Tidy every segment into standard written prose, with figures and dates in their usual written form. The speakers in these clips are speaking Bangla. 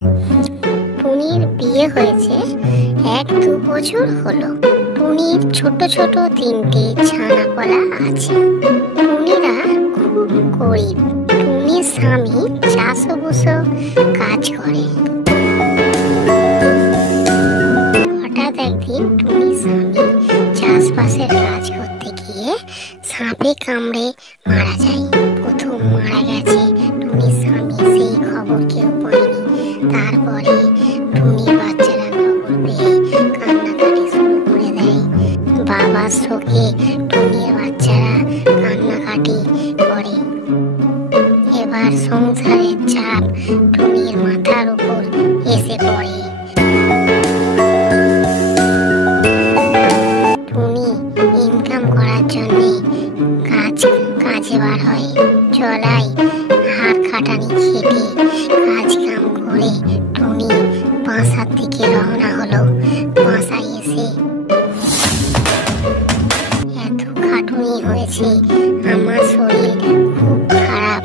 টুনির বিয়ে হয়েছে 1-2 বছর হলো। টুনির ছোট ছোট 3টে ছানাপলা আছে। টুনিরা খুব গরিব। টুনির স্বামী চাষবাসে কাজ করে। হঠাৎ একদিন টুনির স্বামী চাষবাসের কাজ করতে গিয়ে সাপে কামড়ে মারা যায়। প্রথম মারা গেছে টুনির স্বামী, সেই খবর কেউ পায়নি। তারপরে টুনির বাচ্চারা খবর পেয়ে কান্নাকাটি শুরু করে দেয়। বাবার শোকে টুনির বাচ্চারা কান্নাকাটি করে। এবার সংসারের চাপ টুনির মাথার উপর এসে পড়ে। টুনি ইনকাম করার জন্য কাজে বার হয়। চলায় হাড় খাটানি খেটে কাজ কাম করে টুনি বাসার দিকে রওনা হলো। বাসায় এসে এত খাটুনি হয়েছে, আমার শরীর খুব খারাপ।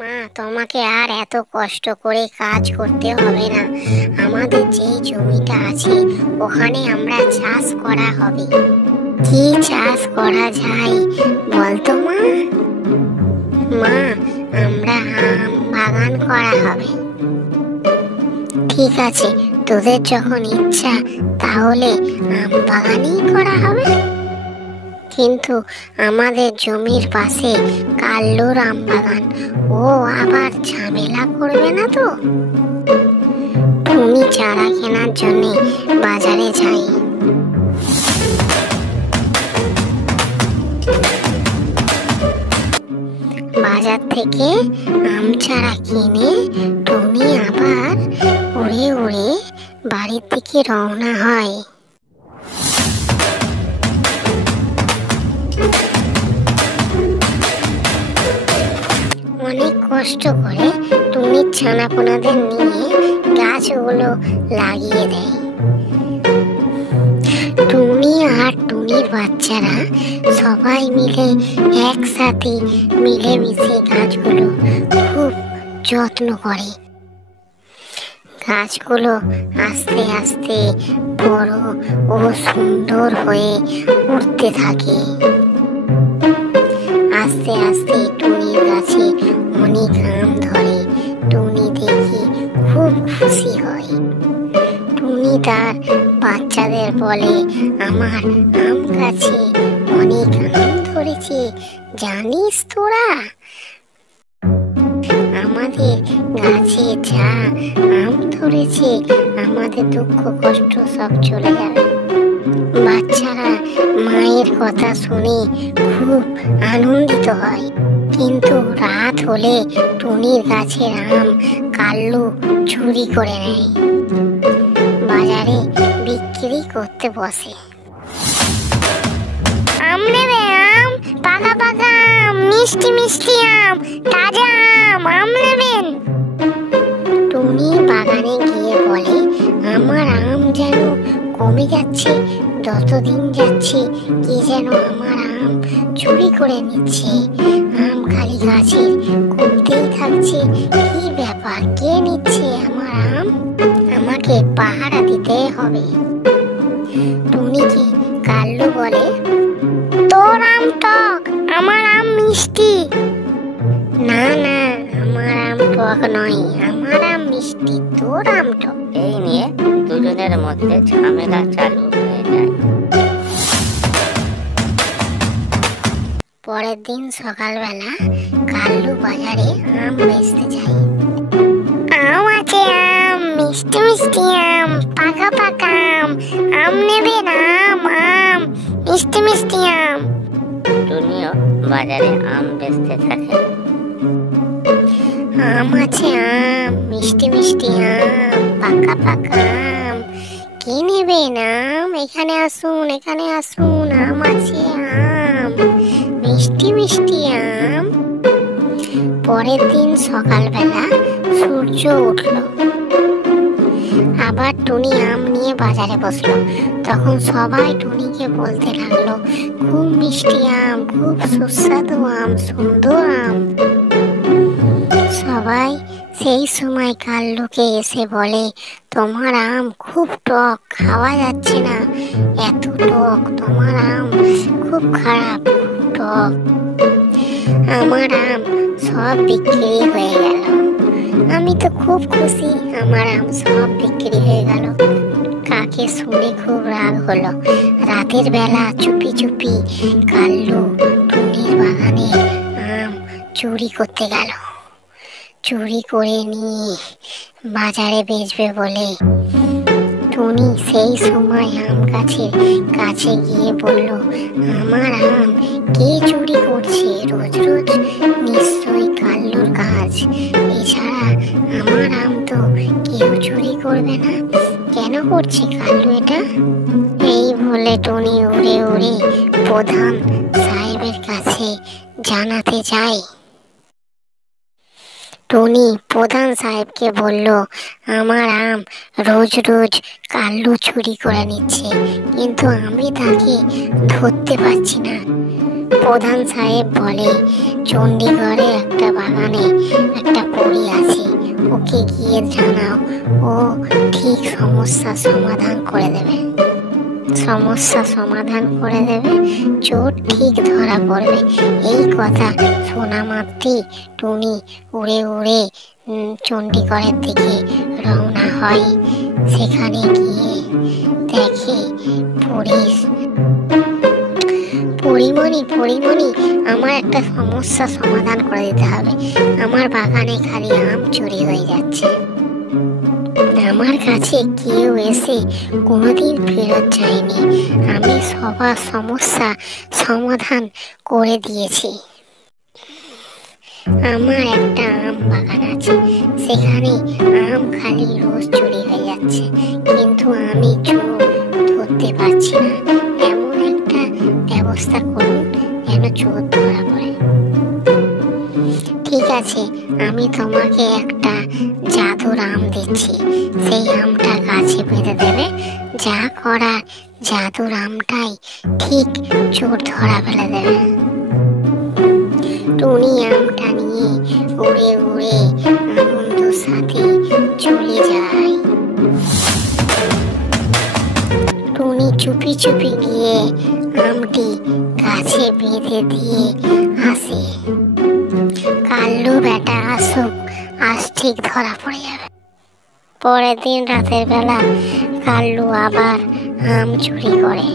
মা, তোমাকে আর এত কষ্ট করে কাজ করতে হবে না। আমাদের যে জমিটা আছে ওখানে আমরা চাষ করা হবে। কি চাষ করা যায় বলতো মা? মা, আমরা আম বাগান করা হবে। ঠিক আছে, তোদের যখন ইচ্ছা তাহলে আম বাগানই করা হবে। কিন্তু আমাদের জমির পাশে কাল্লুর আম বাগান, ও আবার ঝামেলা করবে না তো? টুনি চারা কেনার জন্য বাজারে যাই। বাজার থেকে আম চারা কিনে টুনি আবার উড়ে উড়ে বাড়ির দিকে রওনা হয়। অনেক কষ্ট করে টুনির ছানাপোনাদের নিয়ে গাছগুলো লাগিয়ে দেয়। টুনি আর টুনির বাচ্চারা সবাই মিলে একসাথে মিলেমিশে গাছগুলো খুব যত্ন করে। গাছগুলো আস্তে আস্তে বড় ও সুন্দর হয়ে উঠতে থাকে। আস্তে আস্তে টুনির গাছে অনেক আম ধরে। টুনি দেখে খুব খুশি হয়। টুনি তার বাচ্চাদের বলে, আমার আম গাছে অনেক আম ধরেছে, জানিস তোরা? আমাদের গাছে যা আম ধরেছে, আমাদের দুঃখ কষ্ট সব চলে যাবে। বাচ্চারা মায়ের কথা শুনে খুব আনন্দিত হয়। কিন্তু রাত হলে টুনির গাছের আম কাল্লু চুরি করে নেয়। বাজারে বিক্রি করতে বসে। আম নেবে? আম, পাকা পাকা আম, মিষ্টি মিষ্টি আম, তাজা আম, আম নেবেন? টুনি বাগানে গিয়ে বলে, আমার আম যেন কমে যাচ্ছে, যতদিন যাচ্ছে কে যেন আমার আম চুরি করে নিচ্ছে। আম খালি গাছে কমতেই থাকছে, কি ব্যাপার, কে নিচ্ছে আমার আম? আমাকে পাহারা দিতে হবে। টুনিকে কাল্লু বলে, তোর আম টক, আমার আম মিষ্টি। না না, আমার আম টক নয়, আমার আম মিষ্টি, তোর আম টক। এই নিয়ে দুজনের মধ্যে ঝামেলা চালু হয়ে যায়। পরের দিন সকালবেলা কাল্লু বাজারে আম বেচতে যায়। আম আছে, আম, মিষ্টি মিষ্টি আম, পাকা পাকা আম, আম নেবেন? আম, আম, মিষ্টি মিষ্টি আম। টুনিও বাজারে আম বেচতে থাকে। আম আছে, আম, মিষ্টি মিষ্টি আম, পাকা পাকা আম, কে নেবেন? আম, এখানে আসুন, এখানে আসুন, আম আছে, আম, মিষ্টি মিষ্টি আম। পরের দিন সকালবেলা সূর্য উঠল। আবার টুনি আম নিয়ে বাজারে বসলো। তখন সবাই টুনিকে বলতে লাগলো, খুব মিষ্টি আম, খুব সুস্বাদু আম, সুন্দর আম। সবাই সেই সময় কাল্লুকে এসে বলে, তোমার আম খুব টক, খাওয়া যাচ্ছে না, এত টক, তোমার আম খুব খারাপ, খুব টক। আমার আম সব বিক্রি হয়ে গেল। আমি তো খুব খুশি, আমার আম সব বিক্রি হয়ে গেল। কাকে শুনে খুব রাগ হলো। রাতের বেলা চুপি চুপি কাল্লু টুনির বাগানে আম চুরি করতে গেল। চুরি করে নিয়ে বাজারে বেচবে বলে টুনি সেই সময় আম গাছের কাছে গিয়ে বলল, আমার আম কে চুরি করছে রোজ রোজ? নিশ্চয়ই কাল্লুর কাজ, এছাড়া আমার আম তো কেউ চুরি করবে না। কেন করছে কাল্লু এটা? এই বলে টুনি উড়ে উড়ে প্রধান সাহেবের কাছে জানাতে যায়। টুনি প্রধান সাহেবকে বলল, আমার আম রোজ রোজ কাল্লু চুরি করে নিচ্ছে, কিন্তু আমি তাকে ধরতে পারছি না। প্রধান সাহেব বলে, চণ্ডীগড়ে একটা বাগানে একটা পরী আছে, ওকে গিয়ে জানাও, ও ঠিক সমস্যা সমাধান করে দেবে। সমস্যা সমাধান করে দেবে, চোর ঠিক ধরা পড়বে। এই কথা শোনা মাত্রই টুনি উড়ে উড়ে চণ্ডীগড়ের দিকে রওনা হয়। সেখানে গিয়ে দেখে পরিমণি, আমার একটা সমস্যা সমাধান করে দিতে হবে। আমার বাগানে খালি আম চুরি হয়ে যাচ্ছে, আমার কাছে কেউ এসে কোনোদিন ফেরত যায়নি। আমি সবার সমস্যা সমাধান করে দিয়েছি। আমার একটা আম বাগান আছে, সেখানে আম খালি রোজ চুরি হয়ে যাচ্ছে, কিন্তু আমি চোর ধরতে পারছি না। এমন একটা ব্যবস্থা করুন যেন চোর ধরা পড়ে। ঠিক আছে, আমি তোমাকে একটা জাদুর আম দিচ্ছি, সেই আমটা গাছে বেঁধে দেবে। যা করার জাদুর আমটাই ঠিক চোর ধরা ফেলে দেবে। টুনি আমটা নিয়ে উড়ে উড়ে আনন্দের সাথে চলে যায়। টুনি চুপি চুপি গিয়ে আমটি গাছে বেঁধে দিয়ে আসে। কাল্লু বেটা আসুক, আজ ঠিক ধরা পড়ে যাবে। পরের দিন রাতের বেলা কাল্লু আবার আম চুরি করে।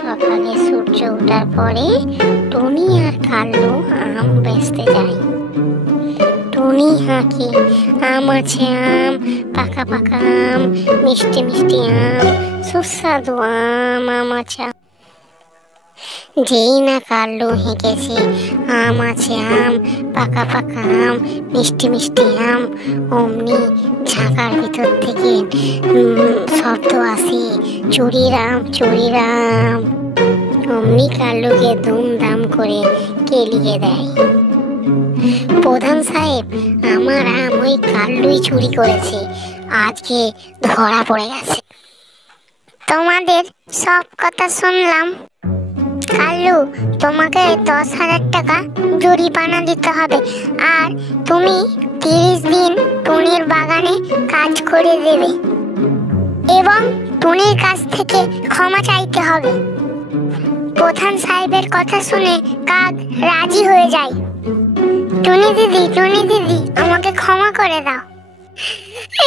সকালে সূর্য ওঠার পরে টুনি আর কাল্লু আম বেচতে যায়। টুনি হাঁকে, আম আছে আম, পাকা পাকা আম, মিষ্টি মিষ্টি আম, সুস্বাদু আম, আম আছে। যেই না কাল্লু হেঁকেছে, আম আছে আম, পাকা পাকা আম, মিষ্টি মিষ্টি আম, অমনি ঝাঁকার ভিতর থেকে শব্দ আসে, চুরির আম, চুরির আম। অমনি কাল্লুকে দুমদাম করে কেলিয়ে দেয়। প্রধান সাহেব, আমার আম ওই কাল্লুই চুরি করেছে, আজকে ধরা পড়ে গেছে। তোমাদের সব কথা শুনলাম। কাল্লু, তোমাকে 10,000 টাকা জরিমানা দিতে হবে, আর তুমি 30 দিন টুনির বাগানে কাজ করে দেবে এবং টুনির কাছ থেকে ক্ষমা চাইতে হবে। প্রধান সাহেবের কথা শুনে কাক রাজি হয়ে যায়। টুনি দিদি, আমাকে ক্ষমা করে দাও,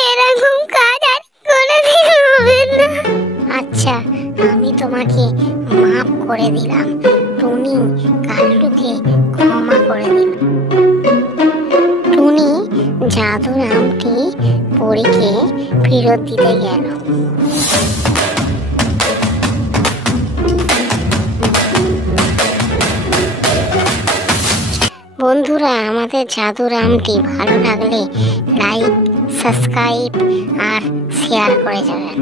এরকম কাজ আর কোনোদিন হবে না। আচ্ছা, আমি তোমাকে মাফ করে দিলাম। টুনি কাল্লুকে ক্ষমা করে দিল। টুনি জাদুর আমটি পরীকে ফেরত দিতে গেল। বন্ধুরা, আমাদের জাদুর আমটি ভালো লাগলে লাইক, সাবস্ক্রাইব আর শেয়ার করে যাবেন।